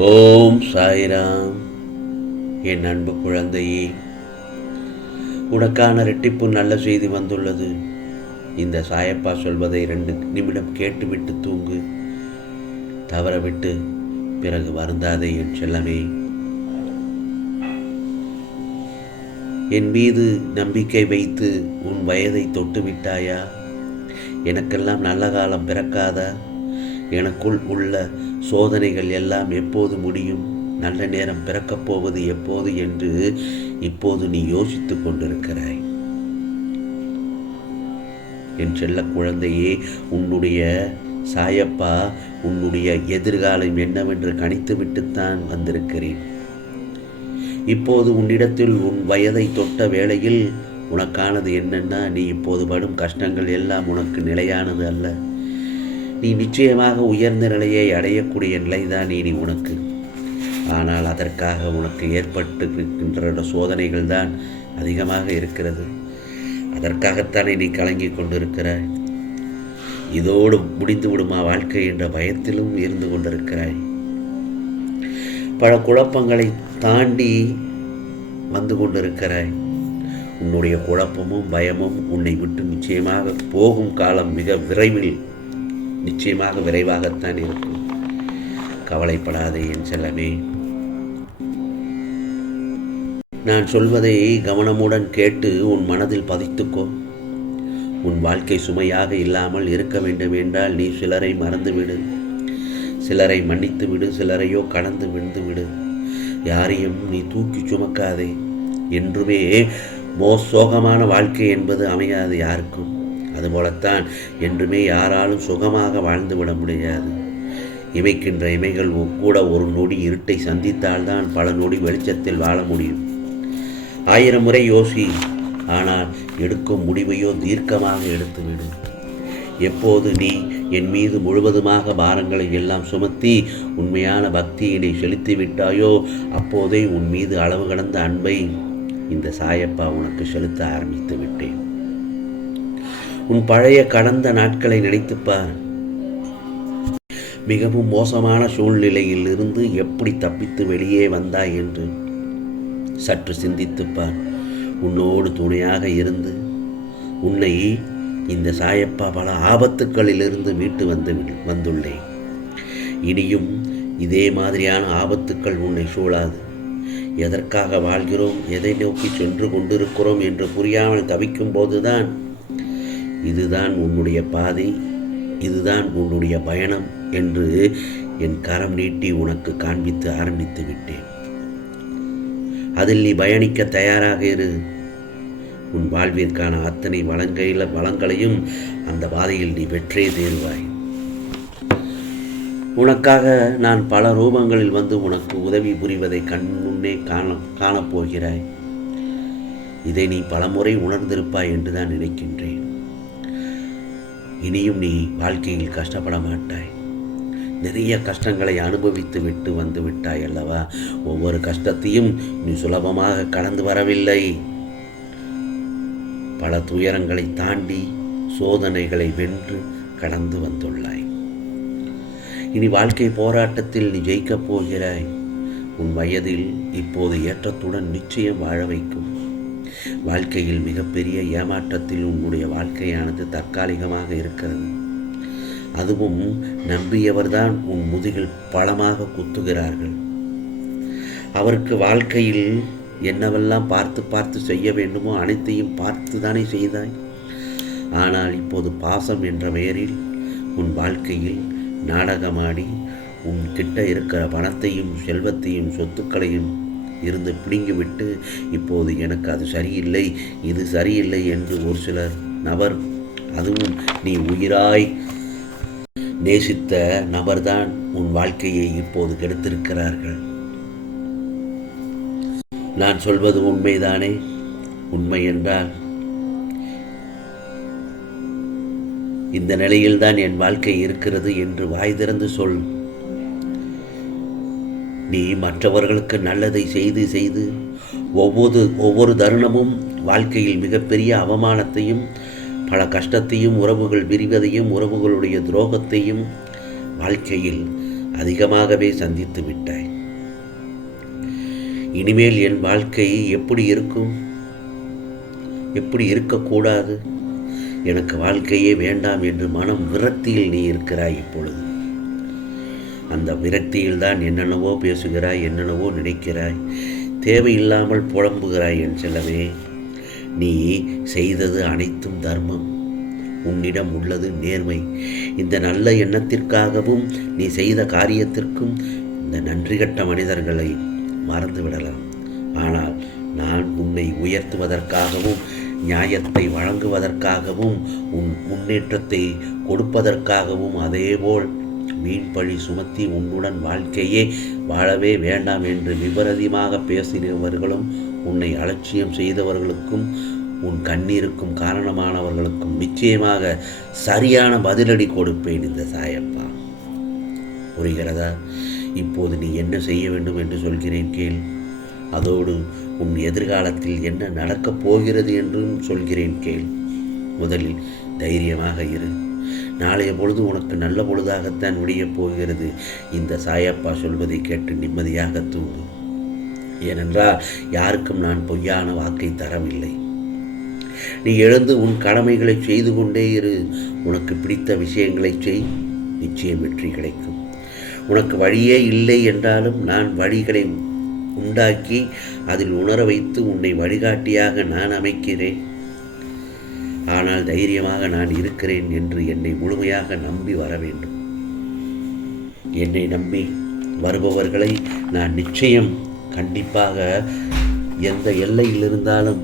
ஓம் சாய்ராம். என் அன்பு குழந்தையே உனக்கான ரெட்டிப்பு நல்ல செய்தி வந்துள்ளது. இந்த சாயப்பா சொல்வதை ரெண்டு நிமிடம் கேட்டுவிட்டு தூங்கு. தவறவிட்டு பிறகு வருந்தாதே என் செல்லமே. என் மீது நம்பிக்கை வைத்து உன் வயதை தொட்டு விட்டாயா? எனக்கெல்லாம் நல்ல காலம் பிறக்காதா? எனக்குள் உள்ள சோதனைகள் எல்லாம் எப்போது முடியும்? நல்ல நேரம் பிறக்கப் போவது எப்போது என்று இப்போது நீ யோசித்து கொண்டிருக்கிறாய். என் செல்ல குழந்தையே உன்னுடைய சாயப்பா உன்னுடைய எதிர்காலம் என்னவென்று கணித்துவிட்டுத்தான் வந்திருக்கிறேன். இப்போது உன்னிடத்தில் உன் வயதை தொட்ட வேளையில் உனக்கானது என்னென்னா நீ இப்போது படும் கஷ்டங்கள் எல்லாம் உனக்கு நிலையானது அல்ல. நீ நிச்சயமாக உயர்ந்த நிலையை அடையக்கூடிய நிலைதான் இனி உனக்கு. ஆனால் அதற்காக உனக்கு ஏற்பட்டு இருக்கின்ற சோதனைகள் தான் அதிகமாக இருக்கிறது. அதற்காகத்தானே நீ கலங்கி கொண்டிருக்கிறாய்? இதோடு முடிந்து விடுமா வாழ்க்கை என்ற பயத்திலும் இருந்து கொண்டிருக்கிறாய்? பல குழப்பங்களை தாண்டி வந்து கொண்டிருக்கிறாய். உன்னுடைய குழப்பமும் பயமும் உன்னை விட்டு நிச்சயமாக போகும் காலம் மிக விரைவில் நிச்சயமாக விரைவாகத்தான் இருக்கும். கவலைப்படாதே என் செல்லமே. நான் சொல்வதை கவனமுடன் கேட்டு உன் மனதில் பதித்துக்கோ. உன் வாழ்க்கை சுமையாக இல்லாமல் இருக்க வேண்டும் என்றால் நீ சிலரை மறந்துவிடு. சிலரை மன்னித்து விடு சிலரையோ கடந்து விழுந்து விடு யாரையும் நீ தூக்கி சுமக்காதே. என்றுமே மோ சோகமான வாழ்க்கை என்பது அமையாது யாருக்கும். அதுபோலத்தான் என்றுமே யாராலும் சுகமாக வாழ்ந்துவிட முடியாது. இமைக்கின்ற இமைகள் கூட ஒரு நொடி இருட்டை சந்தித்தால்தான் பல நொடி வெளிச்சத்தில் வாழ முடியும். ஆயிரம் முறை யோசி ஆனால் எடுக்கும் முடிவையோ தீர்க்கமாக எடுத்துவிடு. எப்போது நீ என் மீது முழுவதுமாக பாரங்களை எல்லாம் சுமத்தி உண்மையான பக்தியினை செலுத்தி விட்டாயோ அப்போதே உன் மீது அளவு கடந்த அன்பை இந்த சாயப்பா உனக்கு செலுத்த ஆரம்பித்து விட்டேன் உன் பழைய கடந்த நாட்களை நினைத்துப்பார் மிகவும் மோசமான சூழ்நிலையில் இருந்து எப்படி தப்பித்து வெளியே வந்தாய் என்று சற்று சிந்தித்துப்பார் உன்னோடு துணையாக இருந்து உன்னை இந்த சாயப்பா பல ஆபத்துக்களிலிருந்து மீட்டு வந்து வந்துள்ளேன். இனியும் இதே மாதிரியான ஆபத்துக்கள் உன்னை சூழாது. எதற்காக வாழ்கிறோம் எதை நோக்கி சென்று கொண்டிருக்கிறோம் என்று புரியாமல் தவிக்கும் போதுதான் இதுதான் உன்னுடைய பாதை இதுதான் உன்னுடைய பயணம் என்று என் கரம் நீட்டி உனக்கு காண்பித்து ஆரம்பித்து விட்டேன். அதில் நீ பயணிக்க தயாராக இரு. உன் வாழ்விற்கான அத்தனை வளங்களில் வளங்களையும் அந்த பாதையில் நீ வெற்றே தேர்வாய். உனக்காக நான் பல ரூபங்களில் வந்து உனக்கு உதவி புரிவதை கண் முன்னே காண காணப்போகிறாய். இதை நீ பலமுறை உணர்ந்திருப்பாய் என்று தான் நினைக்கின்றேன். இனியும் நீ வாழ்க்கையில் கஷ்டப்பட மாட்டாய் நிறைய கஷ்டங்களை அனுபவித்து விட்டு வந்து விட்டாய் அல்லவா? ஒவ்வொரு கஷ்டத்தையும் நீ சுலபமாக கடந்து வரவில்லை. பல துயரங்களை தாண்டி சோதனைகளை வென்று கடந்து வந்துள்ளாய். இனி வாழ்க்கை போராட்டத்தில் நீ ஜெயிக்கப் போகிறாய். உன் வயதில் இப்போது ஏற்றத்துடன் நிச்சயம் வாழ வைக்கும். வாழ்க்கையில் மிகப்பெரிய ஏமாற்றத்தில் உன்னுடைய வாழ்க்கையானது தற்காலிகமாக இருக்கிறது. அதுவும் நம்பியவர்தான் உன் முதுகில் பலமாக குத்துகிறார்கள். அவருக்கு வாழ்க்கையில் என்னவெல்லாம் பார்த்து பார்த்து செய்ய வேண்டுமோ அனைத்தையும் பார்த்து தானே செய்தாய். ஆனால் இப்போது பாசம் என்ற பெயரில் உன் வாழ்க்கையில் நாடகமாடி உன் கிட்ட இருக்கிற பணத்தையும் செல்வத்தையும் சொத்துக்களையும் இருந்து பிடுங்கிவிட்டு இப்போது எனக்கு அது சரியில்லை இது சரியில்லை என்று ஒரு சிலர் நபர் அதுவும் நீ உயிராய் நேசித்த நபர்தான் உன் வாழ்க்கையை இப்போது கெடுத்திருக்கிறார்கள். நான் சொல்வது உண்மைதானே? உண்மை என்றால் இந்த நிலையில்தான் என் வாழ்க்கை இருக்கிறது என்று வாய் திறந்து சொல். நீ மற்றவர்களுக்கு நல்லதை செய்து செய்து ஒவ்வொரு ஒவ்வொரு தருணமும் வாழ்க்கையில் மிகப்பெரிய அவமானத்தையும் பல கஷ்டத்தையும் உறவுகள் விரிவதையும் உறவுகளுடைய துரோகத்தையும் வாழ்க்கையில் அதிகமாகவே சந்தித்து விட்டாய். இனிமேல் என் வாழ்க்கை எப்படி இருக்கும்? எப்படி இருக்கக்கூடாது? எனக்கு வாழ்க்கையே வேண்டாம் என்று மனம் விரக்தியில் நீ இருக்கிறாய் இப்பொழுது. அந்த விரக்தியில் தான் என்னென்னவோ பேசுகிறாய் என்னென்னவோ நினைக்கிறாய். தேவையில்லாமல் புலம்புகிறாய் என் செல்லவே நீ செய்தது அனைத்தும் தர்மம். உன்னிடம் உள்ளது நேர்மை. இந்த நல்ல எண்ணத்திற்காகவும் நீ செய்த காரியத்திற்கும் இந்த நன்றிகட்ட மனிதர்களை மறந்துவிடலாம். ஆனால் நான் உன்னை உயர்த்துவதற்காகவும் நியாயத்தை வழங்குவதற்காகவும் உன் முன்னேற்றத்தை கொடுப்பதற்காகவும் அதேபோல் மீன்பழி சுமத்தி உன்னுடன் வாழ்க்கையே வாழவே வேண்டாம் என்று விபரதிமாக பேசினவர்களும் உன்னை அலட்சியம் செய்தவர்களுக்கும் உன் கண்ணீருக்கும் காரணமானவர்களுக்கும் நிச்சயமாக சரியான பதிலடி கொடுப்பேன் இந்த சாயப்பா. புரிகிறதா? இப்போது நீ என்ன செய்ய வேண்டும் என்று சொல்கிறேன் கேள். அதோடு உன் எதிர்காலத்தில் என்ன நடக்கப் போகிறது என்றும் சொல்கிறேன் கேள். முதலில் தைரியமாக இரு. நாளைய பொழுது உனக்கு நல்ல பொழுதாகத்தான் விடியப் போகிறது. இந்த சாயப்பா சொல்வதை கேட்டு நிம்மதியாக தூங்கு. ஏனென்றால் யாருக்கும் நான் பொய்யான வாக்கை தரவில்லை. நீ எழுந்து உன் கடமைகளை செய்து கொண்டே இரு. உனக்கு பிடித்த விஷயங்களை செய். நிச்சயம் வெற்றி கிடைக்கும். உனக்கு வழியே இல்லை என்றாலும் நான் வழிகளை உண்டாக்கி அதில் உணர வைத்து உன்னை வழிகாட்டியாக நான் அமைக்கிறேன். ஆனால் தைரியமாக நான் இருக்கிறேன் என்று என்னை முழுமையாக நம்பி வர வேண்டும். என்னை நம்பி வருபவர்களை நான் நிச்சயம் கண்டிப்பாக எந்த எல்லையில் இருந்தாலும்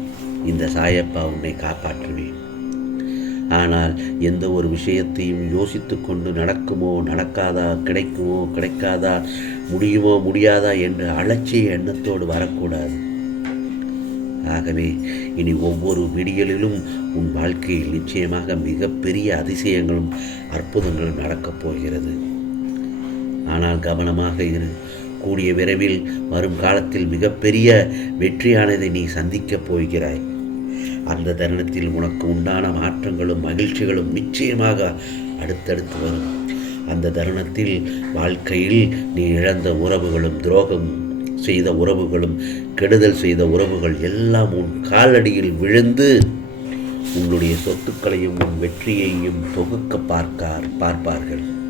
இந்த சாயப்பா உன்னை காப்பாற்றுவேன். ஆனால் எந்த ஒரு விஷயத்தையும் யோசித்து கொண்டு நடக்குமோ நடக்காதா கிடைக்குமோ கிடைக்காதா முடியுமோ முடியாதா என்ற அலட்சிய எண்ணத்தோடு வரக்கூடாது. ஆகவே இனி ஒவ்வொரு விடியலிலும் உன் வாழ்க்கையில் நிச்சயமாக மிகப்பெரிய அதிசயங்களும் அற்புதங்களும் நடக்கப் போகிறது. ஆனால் கவனமாக இரு. கூடிய விரைவில் வரும் காலத்தில் மிகப்பெரிய வெற்றியானதை நீ சந்திக்கப் போகிறாய். அந்த தருணத்தில் உனக்கு உண்டான மாற்றங்களும் மகிழ்ச்சிகளும் நிச்சயமாக அடுத்தடுத்து வரும். அந்த தருணத்தில் வாழ்க்கையில் நீ இழந்த உறவுகளும் துரோகம் செய்த உறவுகளும் கெடுதல் செய்த உறவுகள் எல்லாம் உன் காலடியில் விழுந்து உன்னுடைய சொத்துக்களையும் உன் வெற்றியையும் தொகுக்க பார்க்கார் பார்ப்பார்கள்.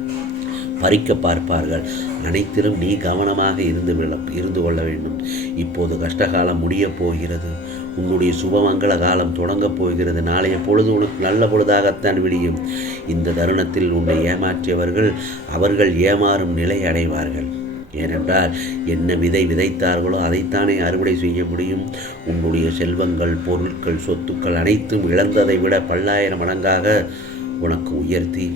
பறிக்க பார்ப்பார்கள். அனைத்திலும் நீ கவனமாக இருந்து இருந்து கொள்ள வேண்டும். இப்போது கஷ்டகாலம் முடியப் போகிறது. உன்னுடைய சுபமங்கள காலம் தொடங்கப் போகிறது. நாளைய பொழுது உனக்கு நல்ல பொழுதாகத்தான் விடியும். இந்த தருணத்தில் உன்னை ஏமாற்றியவர்கள் அவர்கள் ஏமாறும் நிலை அடைவார்கள். ஏனென்றால் என்ன விதை விதைத்தார்களோ அதைத்தானே அறுவடை செய்ய முடியும். உன்னுடைய செல்வங்கள் பொருட்கள் சொத்துக்கள் அனைத்தும் இழந்ததை விட பல்லாயிரம் மடங்காக உனக்கு உயர்த்தி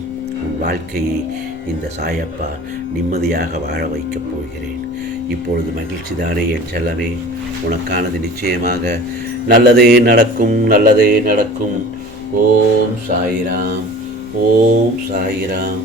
உன் வாழ்க்கையை இந்த சாயப்பா நிம்மதியாக வாழ வைக்கப் போகிறேன். இப்பொழுது மகிழ்ச்சி தானே என் செல்லவே உனக்கானது நிச்சயமாக நல்லதே நடக்கும் நல்லதே நடக்கும். ஓம் சாயிராம் ஓம் சாயிராம்.